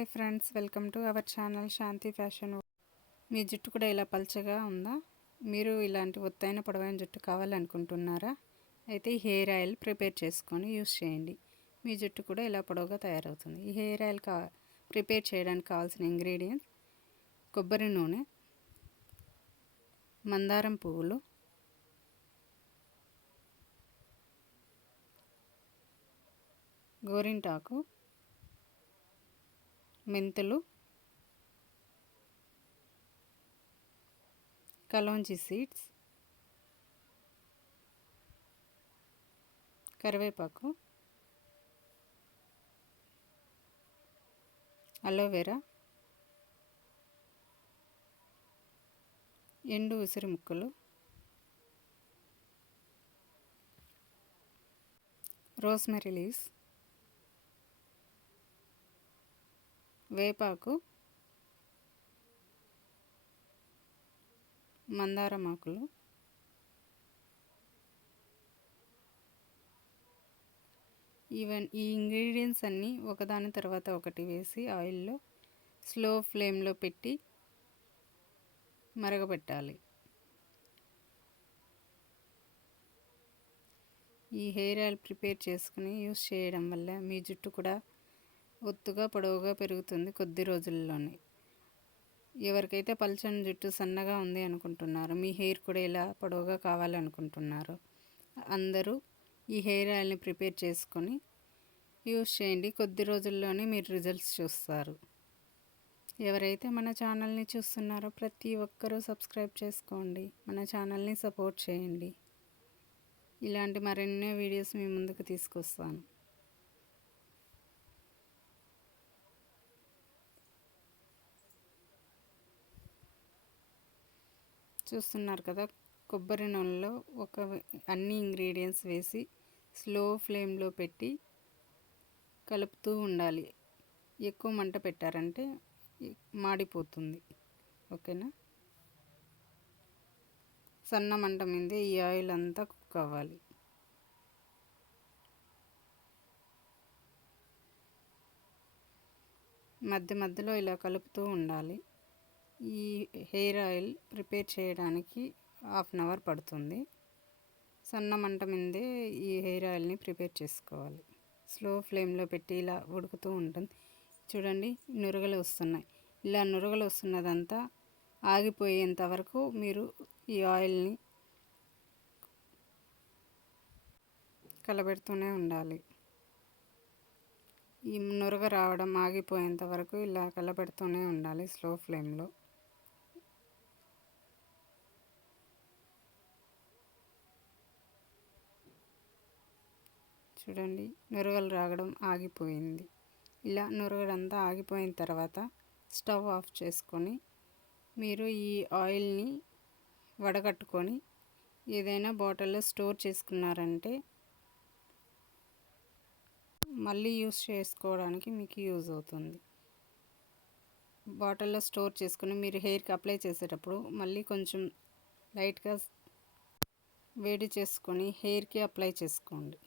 Hi friends, welcome to our channel Shanti fashion. మీ జుట్టు కూడా ఇలా పల్చగా ఉందా? మీరు ఇలాంటి ఒత్తైన పొడవైన జుట్టు కావాలనుకుంటున్నారా? అయితే ఈ హెయిర్ ఆయిల్ ప్రిపేర్ చేసుకొని యూస్ చేయండి. మీ జుట్టు కూడా ఇలా పొడవుగా తయారవుతుంది. ఈ హెయిర్ ఆయిల్ ప్రిపేర్ చేయడానికి కావాల్సిన ఇంగ్రీడియంట్స్: కొబ్బరి నూనె, మందారం పువ్వులు, గోరింటాకు, మెంతులు, కలోంజీ సీడ్స్, కరివేపాకు, అలోవెరా, ఎండు ఉసిరి ముక్కలు, రోస్మెరీ లీవ్స్, వేపాకు, మందారం ఆకులు, ఈ ఇంగ్రీడియంట్స్ అన్నీ ఒకదాని తర్వాత ఒకటి వేసి ఆయిల్లో స్లో ఫ్లేమ్లో పెట్టి మరగబెట్టాలి. ఈ హెయిర్ ఆయిల్ ప్రిపేర్ చేసుకుని యూస్ చేయడం వల్ల మీ జుట్టు కూడా ఒత్తుగా పొడవుగా పెరుగుతుంది కొద్ది రోజుల్లోనే. ఎవరికైతే పల్చని జుట్టు సన్నగా ఉంది అనుకుంటున్నారో, మీ హెయిర్ కూడా ఇలా పొడవుగా కావాలనుకుంటున్నారో అందరూ ఈ హెయిర్ ఆయిల్ని ప్రిపేర్ చేసుకొని యూస్ చేయండి. కొద్ది రోజుల్లోనే మీరు రిజల్ట్స్ చూస్తారు. ఎవరైతే మన ఛానల్ని చూస్తున్నారో ప్రతి ఒక్కరూ సబ్స్క్రైబ్ చేసుకోండి. మన ఛానల్ని సపోర్ట్ చేయండి. ఇలాంటి మరెన్నో వీడియోస్ మీ ముందుకు తీసుకొస్తాను. చూస్తున్నారు కదా, కొబ్బరి నూనెలో అన్ని ఇంగ్రీడియంట్స్ వేసి స్లో ఫ్లేమ్లో పెట్టి కలుపుతూ ఉండాలి. ఎక్కువ మంట పెట్టారంటే మాడిపోతుంది. ఓకేనా? సన్న మంట మీదే ఈ ఆయిల్ అంతా కుక్ అవ్వాలి. మధ్య మధ్యలో ఇలా కలుపుతూ ఉండాలి. ఈ హెయిర్ ఆయిల్ ప్రిపేర్ చేయడానికి 1/2 అవర్ పడుతుంది. సన్న మంట మీదే ఈ హెయిర్ ఆయిల్ని ప్రిపేర్ చేసుకోవాలి. స్లో ఫ్లేమ్లో పెట్టి ఇలా ఉడుకుతూ ఉంటుంది. చూడండి, నురగలు వస్తున్నాయి. ఇలా నురగలు వస్తున్నదంతా ఆగిపోయేంత వరకు మీరు ఈ ఆయిల్ని కలబెడుతూనే ఉండాలి. ఈ నురగ రావడం ఆగిపోయేంత వరకు ఇలా కలబెడుతూనే ఉండాలి స్లో ఫ్లేమ్లో. చూడండి, నురగలు రావడం ఆగిపోయింది. ఇలా నురగడంతా ఆగిపోయిన తర్వాత స్టవ్ ఆఫ్ చేసుకొని మీరు ఈ ఆయిల్ని వడగట్టుకొని ఏదైనా బాటిల్లో స్టోర్ చేసుకున్నారంటే మళ్ళీ యూస్ చేసుకోవడానికి మీకు యూజ్ అవుతుంది. బాటిల్లో స్టోర్ చేసుకుని మీరు హెయిర్కి అప్లై చేసేటప్పుడు మళ్ళీ కొంచెం లైట్గా వేడి చేసుకొని హెయిర్కి అప్లై చేసుకోండి.